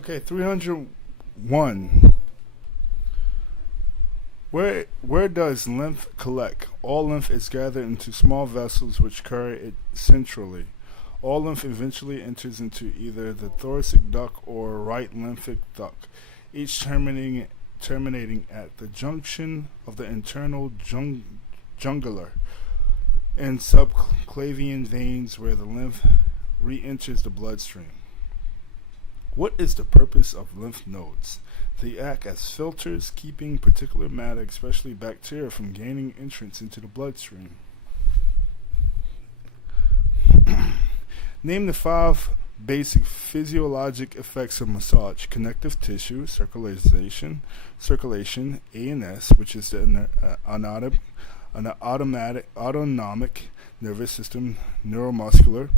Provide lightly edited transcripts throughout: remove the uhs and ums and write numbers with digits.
Okay, 301. Where does lymph collect? All lymph is gathered into small vessels which carry it centrally. All lymph eventually enters into either the thoracic duct or right lymphatic duct, each terminating at the junction of the internal jugular and subclavian veins where the lymph re-enters the bloodstream. What is the purpose of lymph nodes? They act as filters, keeping particular matter, especially bacteria, from gaining entrance into the bloodstream. Name the five basic physiologic effects of massage: connective tissue, circulation, ANS, which is the autonomic nervous system, neuromuscular.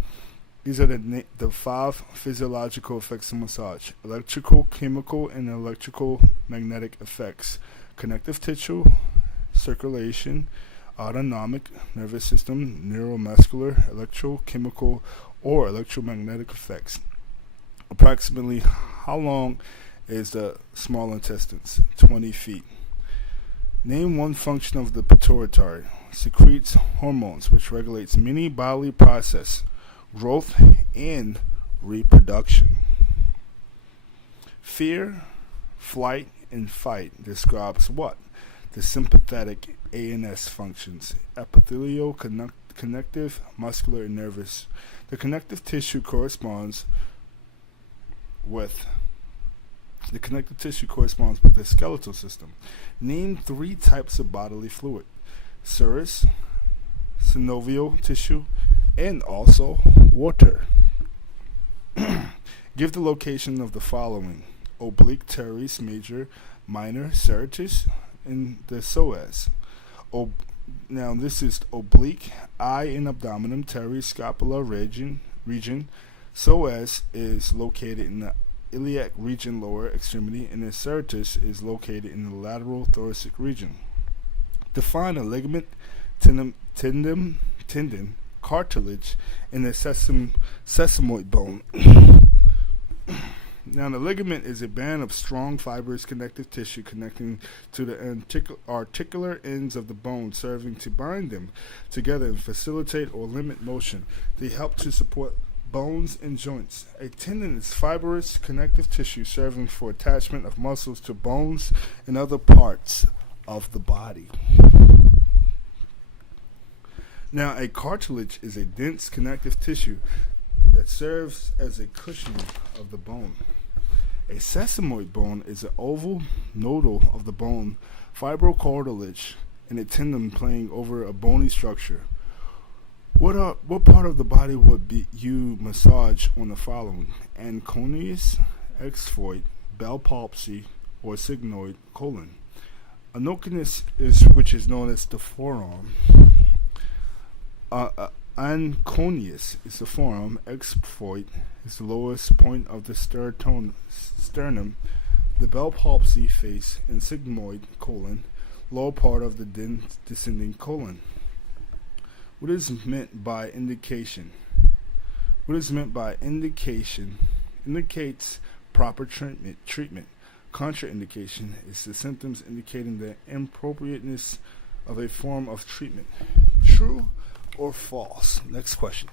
These are the five physiological effects of massage: electrical, chemical, and electrical magnetic effects. Connective tissue, circulation, autonomic nervous system, neuromuscular, electrochemical, or electromagnetic effects. Approximately how long is the small intestines? 20 feet. Name one function of the pituitary. Secretes hormones, which regulates many bodily processes, growth, and reproduction. Fear, flight, and fight describes what? The sympathetic ANS functions: epithelial, connective, muscular, and nervous. The connective tissue corresponds with the skeletal system. Name three types of bodily fluid: serous, synovial tissue, and also water. Give the location of the following: oblique teres major, minor, serratus, and the psoas. Now this is oblique, eye and abdomen, teres scapula region. Psoas is located in the iliac region, lower extremity, and the serratus is located in the lateral thoracic region. Define a ligament, tendon, cartilage, and the sesamoid bone. Now, the ligament is a band of strong fibrous connective tissue connecting to the articular ends of the bone, serving to bind them together and facilitate or limit motion. They help to support bones and joints. A tendon is fibrous connective tissue serving for attachment of muscles to bones and other parts of the body. Now, a cartilage is a dense connective tissue that serves as a cushioning of the bone. A sesamoid bone is an oval nodule of the bone, fibrocartilage, and a tendon playing over a bony structure. What part of the body would you massage on the following? Anconeus, xiphoid, bell palsy, or sigmoid colon. Anoconus which is known as the forearm. Anconeus is the forearm. Xiphoid is the lowest point of the sternum. The bell palsy face, and sigmoid colon, lower part of the descending colon. What is meant by indication? What is meant by indication? Indicates proper treatment. Contraindication is the symptoms indicating the inappropriateness of a form of treatment. True or false? Next question.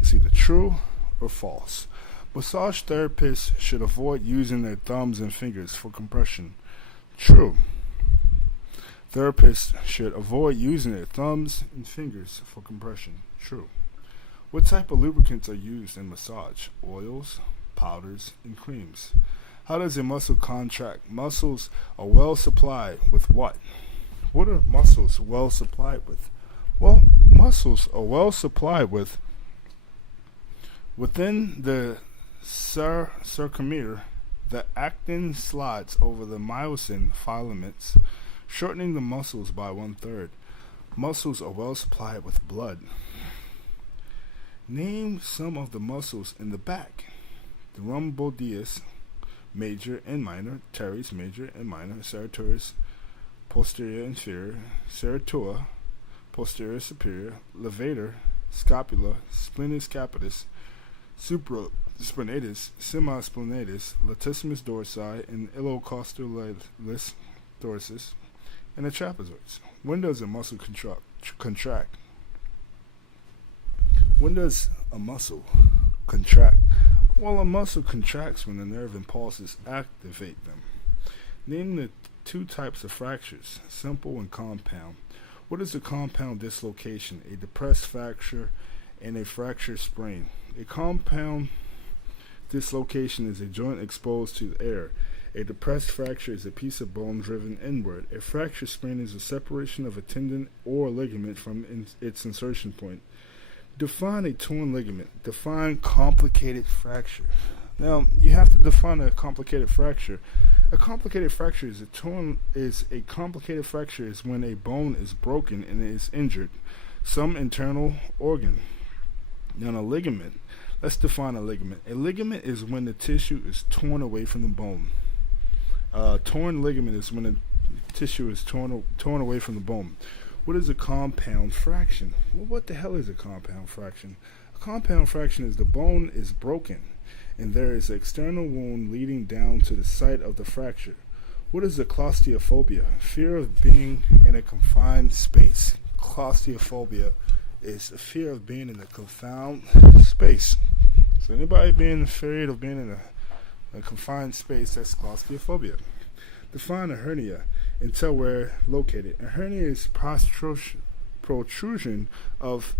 It's either true or false. Massage therapists should avoid using their thumbs and fingers for compression. True. Therapists should avoid using their thumbs and fingers for compression. True. What type of lubricants are used in massage? Oils, powders, and creams. How does a muscle contract? Muscles are well supplied with what? What are muscles well supplied with? Well, muscles are well supplied with within the sarcomere. The actin slides over the myosin filaments, shortening the muscles by 1/3. Muscles are well supplied with blood. Name some of the muscles in the back. The rhomboideus, major and minor, teres, major and minor, serratus, posterior inferior, serratua, posterior superior, levator, scapula, splenius capitis, spinatus, semispinatus, latissimus dorsi, and iliocostalis dorsis, and the trapezoids. When does a muscle contract? When does a muscle contract? Well, a muscle contracts when the nerve impulses activate them. Name the two types of fractures, simple and compound. What is a compound dislocation? A depressed fracture and a fracture sprain. A compound dislocation is a joint exposed to air. A depressed fracture is a piece of bone driven inward. A fracture sprain is a separation of a tendon or ligament from its insertion point. Define a torn ligament. Define complicated fracture. Now, you have to define a complicated fracture. A complicated fracture is a complicated fracture is when a bone is broken and is injured, some internal organ. Now, a ligament. Let's define a ligament. A ligament is when the tissue is torn away from the bone. Torn ligament is when the tissue is torn away from the bone. What is a compound fraction? Well, what the hell is a compound fraction? A compound fraction is the bone is broken and there is an external wound leading down to the site of the fracture. What is a claustrophobia? Fear of being in a confined space. Claustrophobia is a fear of being in a confined space. So anybody being afraid of being in a confined space, that's claustrophobia. Define a hernia and tell where located. A hernia is protrusion of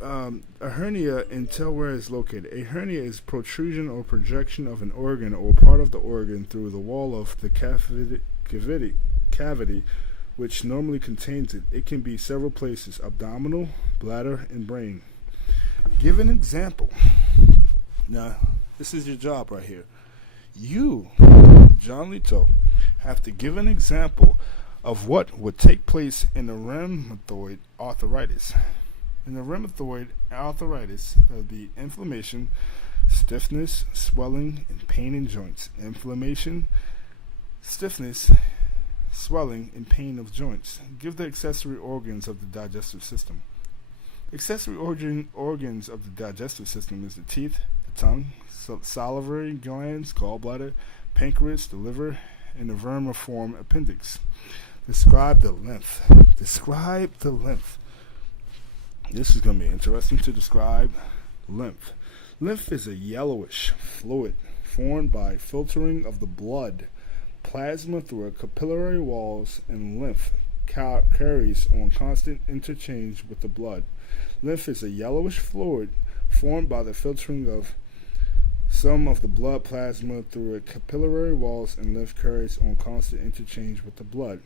a hernia and tell where it's located. A hernia is protrusion or projection of an organ or part of the organ through the wall of the cavity which normally contains it. It can be several places: abdominal, bladder, and brain. Give an example. Now, this is your job right here. You, John Lito, have to give an example of what would take place in the rheumatoid arthritis. In the rheumatoid arthritis, there will be inflammation, stiffness, swelling, and pain in joints. Inflammation, stiffness, swelling, and pain of joints. Give the accessory organs of the digestive system. Accessory organs of the digestive system is the teeth, the tongue, salivary glands, gallbladder, pancreas, the liver, and the vermiform appendix. Describe the lymph. Describe the lymph. This is going to be interesting to describe lymph. Lymph is a yellowish fluid formed by filtering of the blood plasma through capillary walls, and lymph carries on constant interchange with the blood. Lymph is a yellowish fluid formed by the filtering of some of the blood plasma through capillary walls, and lymph carries on constant interchange with the blood.